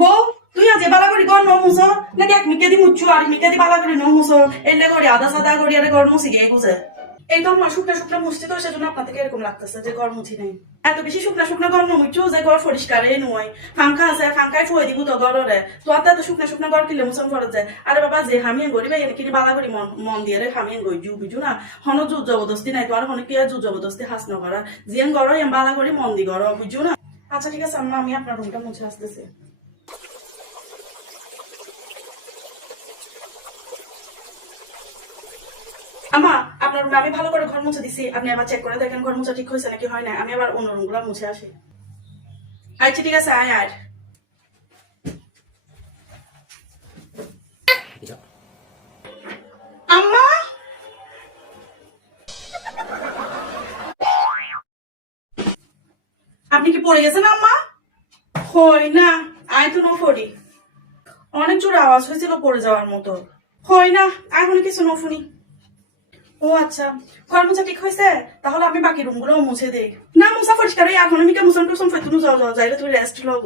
বউ তুই আজ বালা করি ঘর নমুছো নাকি এক মিকে দি মুচ্ছু আর মিকে দি বালা করি নমুছো এলে করে আদা সাদা করি আর ঘর মুছি গিয়ে বুঝে এই তো আমার শুকনা শুকনা মুছতে তো সেজন্য আপনার থেকে এরকম লাগতেছে যে ঘর মুছি নেই এত বেশি শুকনা শুকনা ঘর মুচ্ছু যে ঘর পরিষ্কারই নয় ফাঙ্কা আছে ফাঙ্কায় ফুয়ে দিব তো ঘরে তো আর এত শুকনা শুকনা ঘর কিলে মুছন ফরত যায় আরে বাবা যে হামিয়ে গড়ি ভাই এনে কিনি বালা করি মন দিয়ে রে হামিয়ে গই জু বিজু না হন জোর জবরদস্তি নাই তো আর হন কি জোর জবরদস্তি হাস ন করা জিয়ান ঘর বালা করি মন দি ঘর বুঝু না আচ্ছা ঠিক আছে আম্মা আমি আপনার রুমটা মুছে আসতেছি আমা আপনার রুমে আমি ভালো করে ঘর মুছে দিছি আপনি আবার চেক করে দেখেন ঘর মুছা ঠিক হয়েছে নাকি হয় না আমি আবার অন্য রুম গুলা মুছে আসি আচ্ছা ঠিক আছে আয় আয় আম্মা আপনি কি পড়ে গেছেন আম্মা হই না আয় তো নফরি অনেক জোরে আওয়াজ হয়েছিল পড়ে যাওয়ার মতো হই না এখন কিছু নফুনি ও আচ্ছা ঘর মুছা ঠিক হয়েছে তাহলে আমি বাকি রুম গুলো মুছে দেই না মুছা পরিষ্কার এখন আমি কে মুছন টুসন ফেতুনু যাও যাও যাইলে তুমি রেস্ট লও